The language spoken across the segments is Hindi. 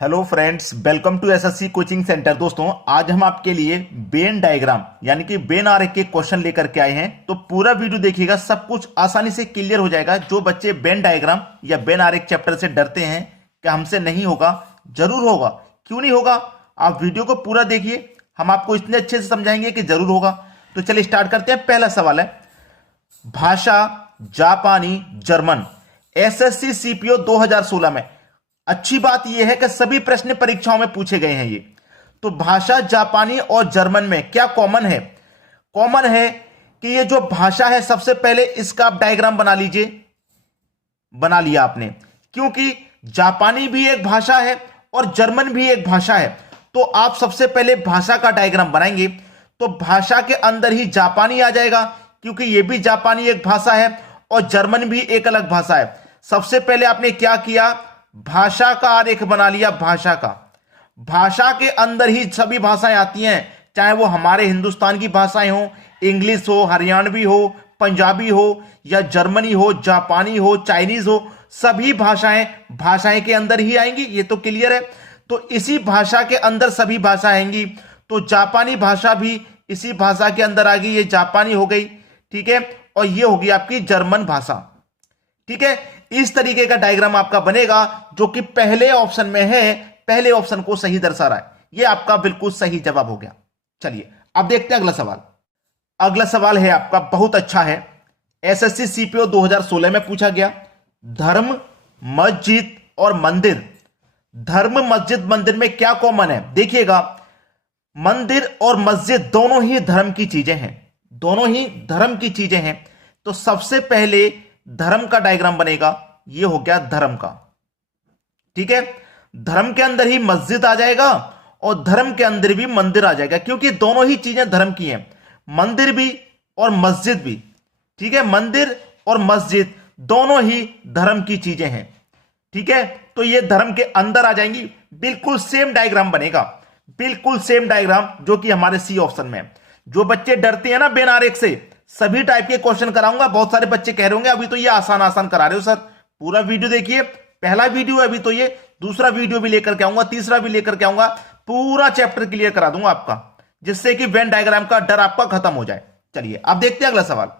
Hello friends, welcome to SSC coaching centre. दोस्तों, आज हम आपके लिए वेन डायग्राम यानी कि वेन आरेख के क्वेश्चन लेकर के आए हैं। तो पूरा वीडियो देखिएगा, सब कुछ आसानी से क्लियर हो जाएगा। जो बच्चे वेन डायग्राम या वेन आरेख चैप्टर से डरते हैं कि हमसे नहीं होगा, जरूर होगा। क्यों नहीं होगा? आप वीडियो को पूरा देखिए, हम आपको इतने अच्छे से समझाएंगे कि जरूर होगा। तो चलिए स्टार्ट करते हैं। पहला सवाल है, भाषा जापानी जर्मन, एसएससी सीपीओ 2016 में। अच्छी बात यह है कि सभी प्रश्न परीक्षाओं में पूछे गए हैं ये। तो भाषा जापानी और जर्मन में क्या कॉमन है? कॉमन है कि ये जो भाषा है, सबसे पहले इसका आप डायग्राम बना लीजिए। बना लिया आपने, क्योंकि जापानी भी एक भाषा है और जर्मन भी एक भाषा है। तो आप सबसे पहले भाषा का डायग्राम बनाएंगे तो भाषा के अंदर ही जापानी आ जाएगा, क्योंकि यह भी जापानी एक भाषा है और जर्मन भी एक अलग भाषा है। सबसे पहले आपने क्या किया, भाषा का आरेख बना लिया। भाषा के अंदर ही सभी भाषाएं आती हैं, चाहे वो हमारे हिंदुस्तान की भाषाएं हो, इंग्लिश हो, हरियाणवी हो, पंजाबी हो, या जर्मनी हो, जापानी हो, चाइनीज हो, सभी भाषाएं के अंदर ही आएंगी। ये तो क्लियर है। तो इसी भाषा के अंदर सभी भाषा आएंगी। तो जापानी भाषा भी इसी भाषा के अंदर आ गई, ये जापानी हो गई, ठीक है। और ये होगी आपकी जर्मन भाषा, ठीक है। इस तरीके का डायग्राम आपका बनेगा, जो कि पहले ऑप्शन में है। पहले ऑप्शन को सही दर्शा रहा है। ये आपका बिल्कुल सही जवाब हो गया। चलिए अब देखते हैं अगला सवाल। अगला सवाल है आपका, बहुत अच्छा है, एसएससी सीपीओ 2016 में पूछा गया। धर्म, मस्जिद और मंदिर। धर्म, मस्जिद, मंदिर में क्या कॉमन है? देखिएगा, मंदिर और मस्जिद दोनों ही धर्म की चीजें हैं। दोनों ही धर्म की चीजें हैं। तो सबसे पहले धर्म का डायग्राम बनेगा। ये हो गया धर्म का, ठीक है। धर्म के अंदर ही मस्जिद आ जाएगा और धर्म के अंदर भी मंदिर आ जाएगा, क्योंकि दोनों ही चीजें धर्म की हैं। मंदिर भी और मस्जिद भी, ठीक है। मंदिर और मस्जिद दोनों ही धर्म की चीजें हैं, ठीक है। तो ये धर्म के अंदर आ जाएंगी। बिल्कुल सेम डायग्राम बनेगा, बिल्कुल सेम डायग्राम, जो कि हमारे सी ऑप्शन में है। जो बच्चे डरते हैं ना वेन आरेख से, सभी टाइप के क्वेश्चन कराऊंगा। बहुत सारे बच्चे कह रहे होंगे अभी तो ये आसान आसान करा रहे हो सर। पूरा वीडियो देखिए, पहला वीडियो है अभी तो ये, दूसरा वीडियो भी लेकर के आऊंगा, तीसरा भी लेकर के आऊंगा। पूरा चैप्टर क्लियर करा दूंगा आपका, जिससे कि वेन डायग्राम का डर आपका खत्म हो जाए। चलिए अब देखते हैं अगला सवाल।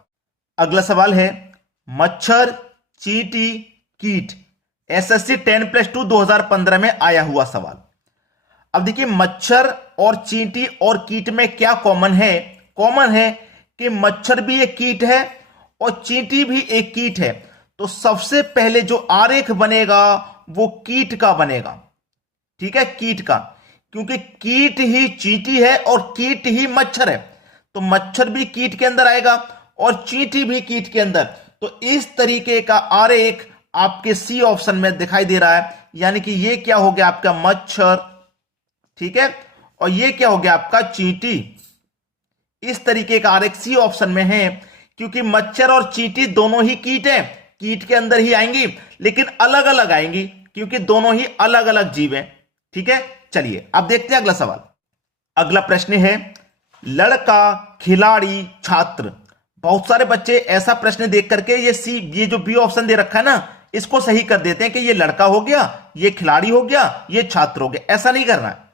अगला सवाल है, मच्छर, चींटी, कीट, एसएससी 10+2 2015 में आया हुआ सवाल। अब देखिए, मच्छर और चींटी और कीट में क्या कॉमन है? कॉमन है कि मच्छर भी एक कीट है और चींटी भी एक कीट है। तो सबसे पहले जो आरेख बनेगा वो कीट का बनेगा, ठीक है, कीट का। क्योंकि कीट ही चींटी है और कीट ही मच्छर है। तो मच्छर भी कीट के अंदर आएगा और चींटी भी कीट के अंदर। तो इस तरीके का आरेख आपके सी ऑप्शन में दिखाई दे रहा है। यानी कि ये क्या हो गया आपका मच्छर, ठीक है, और ये क्या हो गया आपका चींटी। इस तरीके का आरेख सी ऑप्शन में है, क्योंकि मच्छर और चींटी दोनों ही कीट हैं, कीट के अंदर ही आएंगी, लेकिन अलग अलग आएंगी, क्योंकि दोनों ही अलग अलग जीव हैं, ठीक है। चलिए अब देखते हैं अगला सवाल। अगला प्रश्न है, लड़का, खिलाड़ी, छात्र। बहुत सारे बच्चे ऐसा प्रश्न देख करके ये जो बी ऑप्शन दे रखा है ना, इसको सही कर देते हैं कि ये लड़का हो गया, ये खिलाड़ी हो गया, ये छात्र हो गया। ऐसा नहीं करना है।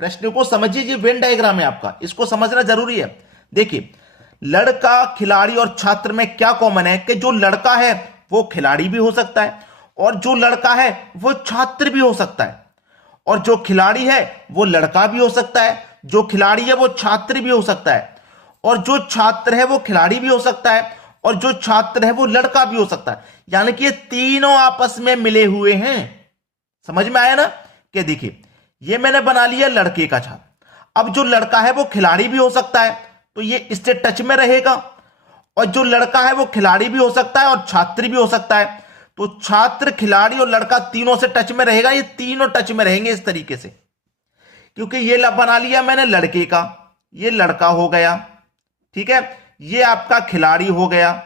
प्रश्न को समझिए, ये वेन डायग्राम है आपका, इसको समझना जरूरी है। देखिए, लड़का, खिलाड़ी और छात्र में क्या कॉमन है कि जो लड़का है वो खिलाड़ी भी हो सकता है, और जो लड़का है वो छात्र भी हो सकता है, और जो खिलाड़ी है वो लड़का भी हो सकता है, जो खिलाड़ी है वो छात्र भी हो सकता है, और जो छात्र है वो खिलाड़ी भी हो सकता है, और जो छात्र है वो लड़का भी हो सकता है। यानी कि ये तीनों आपस में मिले हुए हैं। समझ में आया ना? कि देखिए, ये मैंने बना लिया लड़के का छात्र। अब जो लड़का है वो खिलाड़ी भी हो सकता है, तो ये इससे टच में रहेगा, और जो लड़का है वो खिलाड़ी भी हो सकता है और छात्र भी हो सकता है। तो छात्र, खिलाड़ी और लड़का तीनों से टच में रहेगा। ये तीनों टच में रहेंगे इस तरीके से, क्योंकि ये बना लिया मैंने लड़के का, ये लड़का हो गया, ठीक है, ये आपका खिलाड़ी हो गया,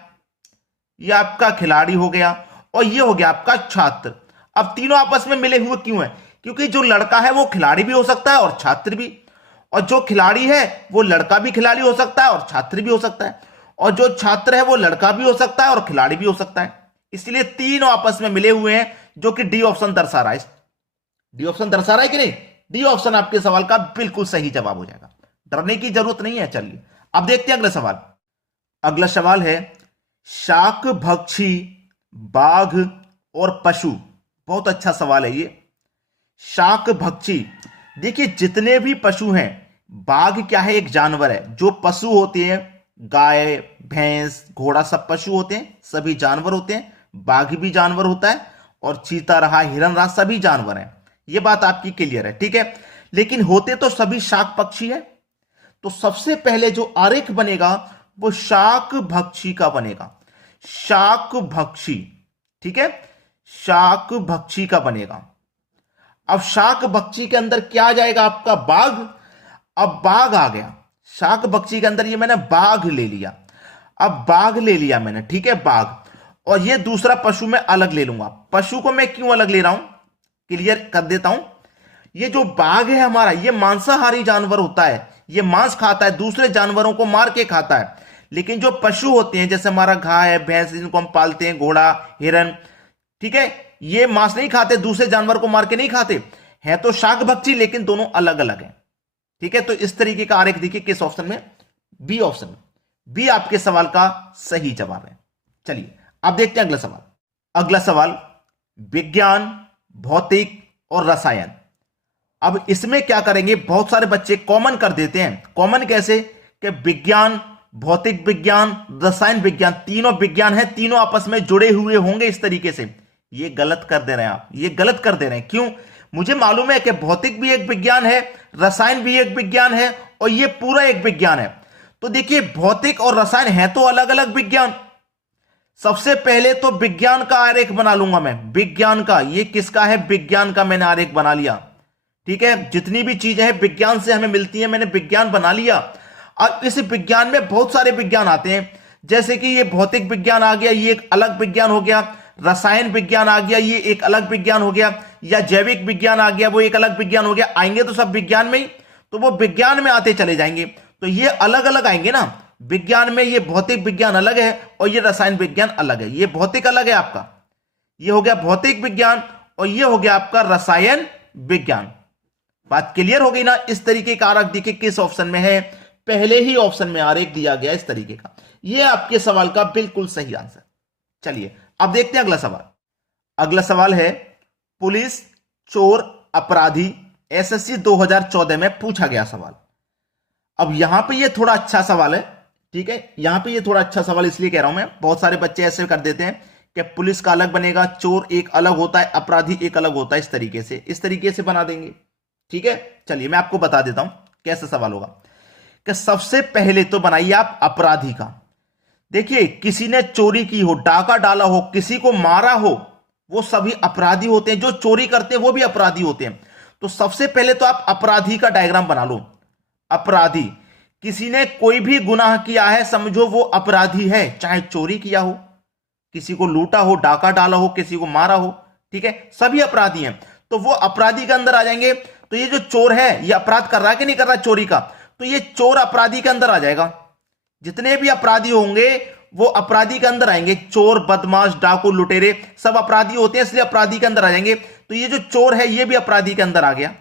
ये आपका खिलाड़ी हो गया, और ये हो गया आपका छात्र। अब तीनों आपस में मिले हुए क्यों है? क्योंकि जो लड़का है वो खिलाड़ी भी हो सकता है और छात्र भी, और जो खिलाड़ी है वो लड़का भी खिलाड़ी हो सकता है और छात्र भी हो सकता है, और जो छात्र है वो लड़का भी हो सकता है और खिलाड़ी भी हो सकता है। इसलिए तीनों आपस में मिले हुए हैं, जो कि डी ऑप्शन दर्शा रहा है। डी ऑप्शन दर्शा रहा है कि नहीं? डी ऑप्शन आपके सवाल का बिल्कुल सही जवाब हो जाएगा, डरने की जरूरत नहीं है। चलिए अब देखते हैं अगला सवाल। अगला सवाल है शाक भक्षी बाघ और पशु। बहुत अच्छा सवाल है ये। शाक भक्षी, देखिए जितने भी पशु हैं, बाघ क्या है? एक जानवर है। जो पशु होते हैं, गाय भैंस घोड़ा सब पशु होते हैं, सभी जानवर होते हैं। बाघ भी जानवर होता है और चीता रहा हिरन रहा सभी जानवर हैं। ये बात आपकी क्लियर है, ठीक है। लेकिन होते तो सभी शाक पक्षी है। तो सबसे पहले जो आरेख बनेगा वो शाक भक्षी का बनेगा। शाक भक्षी, ठीक है, शाक भक्षी का बनेगा। अब शाक भक्षी के अंदर क्या आ जाएगा? आपका बाघ। अब बाघ आ गया शाक भक्षी के अंदर, ये मैंने बाघ ले लिया। अब बाघ ले लिया मैंने, ठीक है, बाघ। और ये दूसरा पशु मैं अलग ले लूंगा। पशु को मैं क्यों अलग ले रहा हूं, क्लियर कर देता हूं। ये जो बाघ है हमारा, ये मांसाहारी जानवर होता है, ये मांस खाता है, दूसरे जानवरों को मार के खाता है। लेकिन जो पशु होते हैं, जैसे हमारा गाय है भैंस जिनको हम पालते हैं, घोड़ा हिरन, ठीक है, ये मांस नहीं खाते, दूसरे जानवर को मार के नहीं खाते हैं। तो शाक भक्षी, लेकिन दोनों अलग अलग हैं, ठीक है। तो इस तरीके का आरेख देखिए किस ऑप्शन में? बी ऑप्शन में। बी आपके सवाल का सही जवाब है। चलिए अब देखते हैं अगला सवाल। अगला सवाल विज्ञान भौतिक और रसायन। अब इसमें क्या करेंगे, बहुत सारे बच्चे कॉमन कर देते हैं। कॉमन कैसे? कि विज्ञान भौतिक विज्ञान रसायन विज्ञान, तीनों विज्ञान है, तीनों आपस में जुड़े हुए होंगे इस तरीके से। ये गलत कर दे रहे हैं आप, ये गलत कर दे रहे हैं। क्यों? मुझे मालूम है कि भौतिक भी एक विज्ञान है, रसायन भी एक विज्ञान है और ये पूरा एक विज्ञान है। तो देखिए भौतिक और रसायन है तो अलग अलग विज्ञान। सबसे पहले तो विज्ञान का आरेख बना लूंगा मैं, विज्ञान का। ये किसका है? विज्ञान का मैंने आरेख बना लिया, ठीक है। जितनी भी चीजें हैं विज्ञान से हमें मिलती हैं, मैंने विज्ञान बना लिया। अब इस विज्ञान में बहुत सारे विज्ञान आते हैं, जैसे कि ये भौतिक विज्ञान आ गया, ये एक अलग विज्ञान हो गया। रसायन विज्ञान आ गया, ये एक अलग विज्ञान हो गया। या जैविक विज्ञान आ गया, वो एक अलग विज्ञान हो गया। आएंगे तो सब विज्ञान में ही, तो वो विज्ञान में आते चले जाएंगे। तो ये अलग अलग आएंगे ना विज्ञान में। ये भौतिक विज्ञान अलग है और ये रसायन विज्ञान अलग है। ये भौतिक अलग है आपका, ये हो गया भौतिक विज्ञान, और ये हो गया आपका रसायन विज्ञान। बात क्लियर हो गई ना? इस तरीके का आरेख देखिए किस ऑप्शन में है? पहले ही ऑप्शन में आरेख दिया गया इस तरीके का। ये आपके सवाल का बिल्कुल सही आंसर। चलिए अब देखते हैं अगला सवाल। अगला सवाल है पुलिस चोर अपराधी, एसएससी 2014 में पूछा गया सवाल। अब यहां पे ये थोड़ा अच्छा सवाल है, ठीक है। यहां पे ये थोड़ा अच्छा सवाल इसलिए कह रहा हूं मैं, बहुत सारे बच्चे ऐसे कर देते हैं कि पुलिस का अलग बनेगा, चोर एक अलग होता है, अपराधी एक अलग होता है। इस तरीके से बना देंगे, ठीक है। चलिए मैं आपको बता देता हूं कैसा सवाल होगा। कि सबसे पहले तो बनाइए आप अपराधी का। देखिए किसी ने चोरी की हो, डाका डाला हो, किसी को मारा हो, वो सभी अपराधी होते हैं। जो चोरी करते हैं वो भी अपराधी होते हैं। तो सबसे पहले तो आप अपराधी का डायग्राम बना लो। अपराधी, किसी ने कोई भी गुनाह किया है, समझो वो अपराधी है। चाहे चोरी किया हो, किसी को लूटा हो, डाका डाला हो, किसी को मारा हो, ठीक है, सभी अपराधी हैं। तो वो अपराधी के अंदर आ जाएंगे। तो ये जो चोर है ये अपराध कर रहा है कि नहीं कर रहा चोरी का? तो ये चोर अपराधी के अंदर आ जाएगा। जितने भी अपराधी होंगे वो अपराधी के अंदर आएंगे। चोर बदमाश डाकू लुटेरे सब अपराधी होते हैं, इसलिए अपराधी के अंदर आ जाएंगे। तो ये जो चोर है ये भी अपराधी के अंदर आ गया,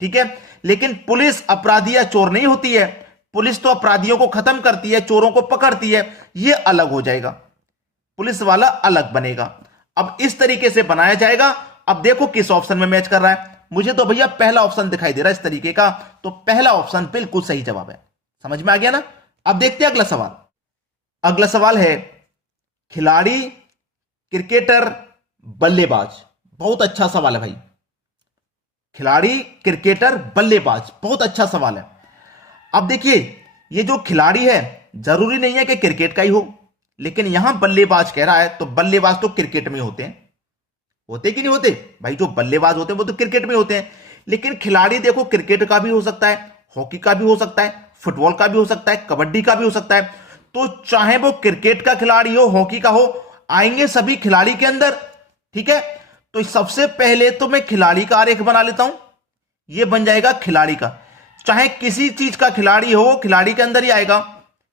ठीक है। लेकिन पुलिस अपराधी या चोर नहीं होती है। पुलिस तो अपराधियों को खत्म करती है, चोरों को पकड़ती है। ये अलग हो जाएगा, पुलिस वाला अलग बनेगा। अब इस तरीके से बनाया जाएगा। अब देखो किस ऑप्शन में मैच कर रहा है। मुझे तो भैया पहला ऑप्शन दिखाई दे रहा है इस तरीके का, तो पहला ऑप्शन बिल्कुल सही जवाब है। समझ में आ गया ना? अब देखते हैं अगला सवाल। अगला सवाल है खिलाड़ी क्रिकेटर बल्लेबाज। बहुत अच्छा सवाल है भाई। खिलाड़ी क्रिकेटर बल्लेबाज, बहुत अच्छा सवाल है। अब देखिए ये जो खिलाड़ी है जरूरी नहीं है कि क्रिकेट का ही हो, लेकिन यहां बल्लेबाज कह रहा है, तो बल्लेबाज तो क्रिकेट में होते हैं, होते कि नहीं होते भाई? जो बल्लेबाज होते हैं वो तो क्रिकेट में होते हैं। लेकिन खिलाड़ी देखो क्रिकेट का भी हो सकता है, हॉकी का भी हो सकता है, फुटबॉल का भी हो सकता है, कबड्डी का भी हो सकता है। तो चाहे वो क्रिकेट का खिलाड़ी हो, हॉकी का हो, आएंगे सभी खिलाड़ी के अंदर, ठीक है। तो सबसे पहले तो मैं खिलाड़ी का आरेख बना लेता हूं। यह बन जाएगा खिलाड़ी का। चाहे किसी चीज का खिलाड़ी हो, खिलाड़ी के अंदर ही आएगा।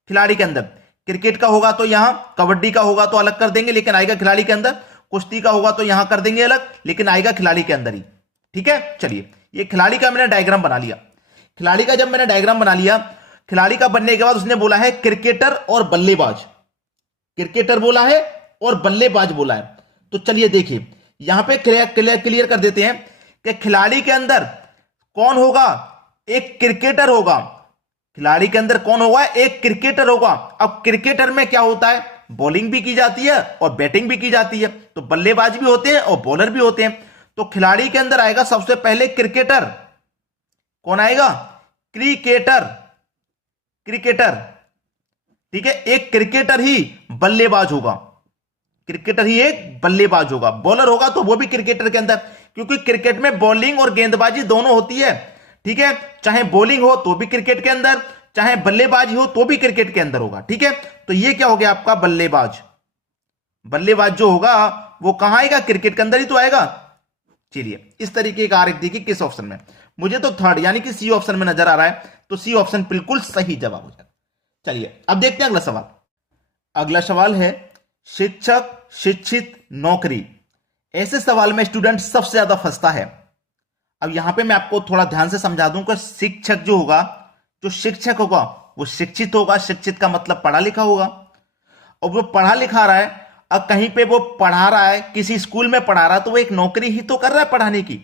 खिलाड़ी के अंदर क्रिकेट का होगा तो यहां, कबड्डी का होगा तो अलग कर देंगे लेकिन आएगा खिलाड़ी के अंदर, कुश्ती का होगा तो यहां कर देंगे अलग लेकिन आएगा खिलाड़ी के अंदर ही। ठीक है, चलिए ये खिलाड़ी का मैंने डायग्राम बना लिया। खिलाड़ी का जब मैंने डायग्राम बना लिया, खिलाड़ी का बनने के बाद उसने बोला है क्रिकेटर और बल्लेबाज, क्रिकेटर बोला है और बल्लेबाज बोला है। तो चलिए देखिए यहां पे क्लियर कर देते हैं कि खिलाड़ी के अंदर कौन होगा, एक क्रिकेटर होगा। खिलाड़ी के अंदर कौन होगा, एक क्रिकेटर होगा। अब क्रिकेटर में क्या होता है, बॉलिंग भी की जाती है और बैटिंग भी की जाती है, तो बल्लेबाज भी होते हैं और बॉलर भी होते हैं। तो खिलाड़ी के अंदर आएगा सबसे पहले क्रिकेटर। कौन आएगा, क्रिकेटर, क्रिकेटर, ठीक है। एक क्रिकेटर ही बल्लेबाज होगा, क्रिकेटर ही एक बल्लेबाज होगा। बॉलर होगा तो वो भी क्रिकेटर के अंदर, क्योंकि क्रिकेट में बॉलिंग और गेंदबाजी दोनों होती है, ठीक है। चाहे बॉलिंग हो तो भी क्रिकेट के अंदर, चाहे बल्लेबाजी हो तो भी क्रिकेट के अंदर होगा, ठीक है। तो ये क्या हो गया आपका बल्लेबाज। बल्लेबाज जो होगा वो कहां आएगा, क्रिकेट के अंदर ही तो आएगा। चलिए इस तरीके का आरेख देखिए किस ऑप्शन में, मुझे तो थर्ड यानी कि सी ऑप्शन में नजर आ रहा है, तो सी ऑप्शन बिल्कुल सही जवाब हो जाएगा। चलिए अब देखते हैं अगला सवाल। अगला सवाल है शिक्षक, शिक्षित, नौकरी। ऐसे सवाल में स्टूडेंट सबसे ज्यादा फंसता है। अब यहां पे मैं आपको थोड़ा ध्यान से समझा दूं कि शिक्षक जो होगा, जो शिक्षक होगा वो शिक्षित होगा। शिक्षित का मतलब पढ़ा लिखा होगा, और वो पढ़ा लिखा रहा है। अब कहीं पे वो पढ़ा रहा है, किसी स्कूल में पढ़ा रहा है, तो वो एक नौकरी ही तो कर रहा है पढ़ाने की।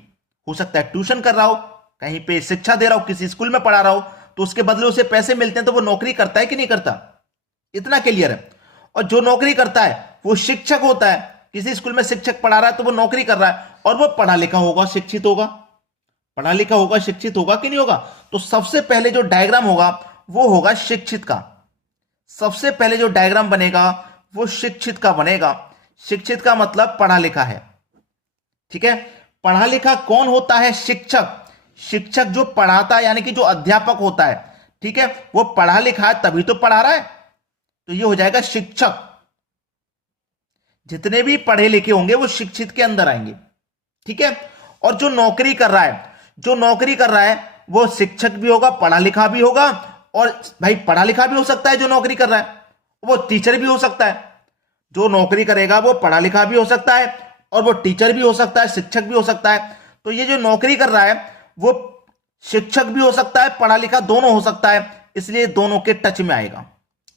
हो सकता है ट्यूशन कर रहा हो, कहीं पे शिक्षा दे रहा हो, किसी स्कूल में पढ़ा रहा हो, तो उसके बदले उसे पैसे मिलते हैं, तो वो नौकरी करता है कि नहीं करता, इतना क्लियर है। और जो नौकरी करता है वो शिक्षक होता है। किसी स्कूल में शिक्षक पढ़ा रहा है तो वो नौकरी कर रहा है, और वो पढ़ा लिखा होगा, शिक्षित होगा। पढ़ा लिखा होगा, शिक्षित होगा कि नहीं होगा। तो सबसे पहले जो डायग्राम होगा वो होगा शिक्षित का। सबसे पहले जो डायग्राम बनेगा वो शिक्षित का बनेगा। शिक्षित का मतलब पढ़ा लिखा है, ठीक है। पढ़ा लिखा कौन होता है, शिक्षक। शिक्षक जो पढ़ाता है यानी कि जो अध्यापक होता है, ठीक है, वो पढ़ा लिखा है तभी तो पढ़ा रहा है, तो ये हो जाएगा शिक्षक। जितने भी पढ़े लिखे होंगे वो शिक्षित के अंदर आएंगे, ठीक है। और जो नौकरी कर रहा है, जो नौकरी कर रहा है वो शिक्षक भी होगा, पढ़ा लिखा भी होगा। और भाई पढ़ा लिखा भी हो सकता है जो नौकरी कर रहा है, वो टीचर भी हो सकता है। जो नौकरी करेगा वो पढ़ा लिखा भी हो सकता है और वो टीचर भी हो सकता है, शिक्षक भी हो सकता है। तो ये जो नौकरी कर रहा है वो शिक्षक भी हो सकता है, पढ़ा लिखा दोनों हो सकता है, इसलिए दोनों के टच में आएगा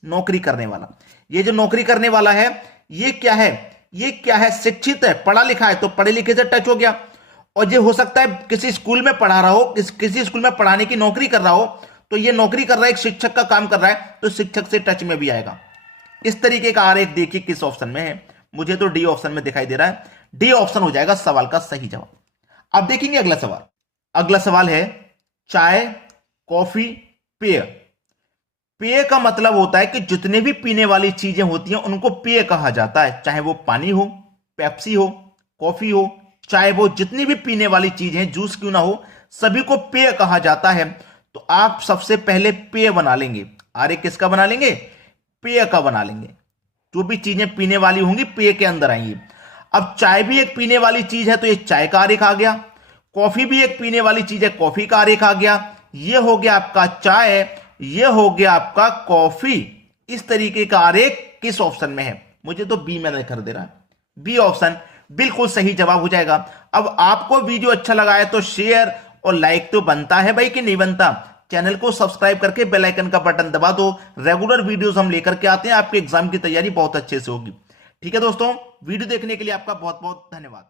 नौकरी करने वाला। ये जो नौकरी करने वाला है ये क्या है, ये क्या है, शिक्षित है, पढ़ा लिखा है, तो पढ़े लिखे से टच हो गया। और ये हो सकता है किसी स्कूल में पढ़ा रहा हो, किसी स्कूल में पढ़ाने की नौकरी कर रहा हो, तो ये नौकरी कर रहा है, एक शिक्षक का काम कर रहा है, तो शिक्षक से टच में भी आएगा। इस तरीके का आरेख देखिए किस ऑप्शन में है, मुझे तो डी ऑप्शन में दिखाई दे रहा है। डी ऑप्शन हो जाएगा सवाल का सही जवाब। अब देखेंगे अगला सवाल। अगला सवाल है चाय, कॉफी, पेय। पेय का मतलब होता है कि जितने भी पीने वाली चीजें होती हैं उनको पेय कहा जाता है, चाहे वो पानी हो, पेप्सी हो, कॉफी हो, चाहे वो जितनी भी पीने वाली चीज है, जूस क्यों ना हो, सभी को पेय कहा जाता है। तो आप सबसे पहले पेय बना लेंगे। आरे किसका बना लेंगे, पेय का बना लेंगे। जो भी चीजें पीने वाली होंगी पेय के अंदर आएंगी। अब चाय भी एक पीने वाली चीज है तो ये चाय का आरेख आ गया। कॉफी भी एक पीने वाली चीज है, कॉफी का आरेख आ गया। ये हो गया आपका चाय, ये हो गया आपका कॉफी। इस तरीके का आरेख किस ऑप्शन में है, मुझे तो बी में दिखाई दे रहा है। बी ऑप्शन बिल्कुल सही जवाब हो जाएगा। अब आपको वीडियो अच्छा लगा है तो शेयर और लाइक तो बनता है भाई कि नहीं बनता। चैनल को सब्सक्राइब करके बेल आइकन का बटन दबा दो। रेगुलर वीडियोस हम लेकर के आते हैं, आपके एग्जाम की तैयारी बहुत अच्छे से होगी। ठीक है दोस्तों, वीडियो देखने के लिए आपका बहुत बहुत धन्यवाद।